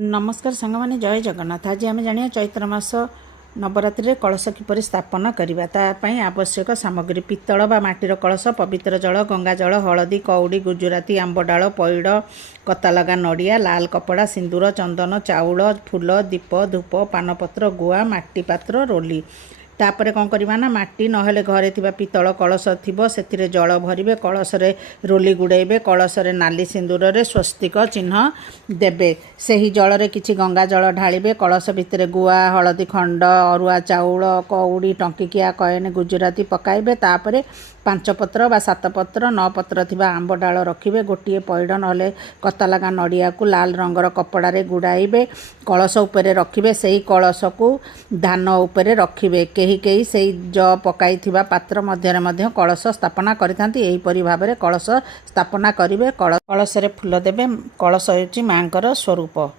नमस्कार सांग मैंने जय जगन्नाथ। आज आम जाना चैत्र मास नवरात्रि कलश किपर स्थापन करवा तापाई आवश्यक सामग्री पित्तल बा माटीर कलश पवित्र जल गंगा जल हलदी कौड़ी गुजराती आंब डाल पैड़ कता लगा नड़िया लाल कपड़ा सिंदूर चंदन चाउल फूल दीप धूप पानपत्र गुआ माटी पात्र रोली तापर कौन करवा ना माटी नहेले घरे थिबा पितल कलश थिबो सेथिरे जल भरिबे कलशरे रोली गुड़ेबे कलशरे नाली सिंदूर रे स्वस्तिक चिन्ह देबे सेही जल रे किछि गंगा जल ढालिबे कलश भितरे गुआ हलदी खंड अरुआ चाउल कौड़ी टंकिकिया कएन गुजराती पकाइबे तापरे 5 पत्र बा 7 पत्र 9 पत्र थिबा आंब डाल रखिबे गोटिए पैड़ नहेले कता लगा नड़िया को लाल रंगर कपड़ा रे गुड़ाइबे कलश उपरे रखिबे सेही कलश को धान उपरे रखिबे कई से पकाई पात्र मध्य कलश स्थापना करिथांती। एही परि भाबरे कलश स्थापना करिवे कलश रे फूल देबे कलश होची मांकर स्वरूप।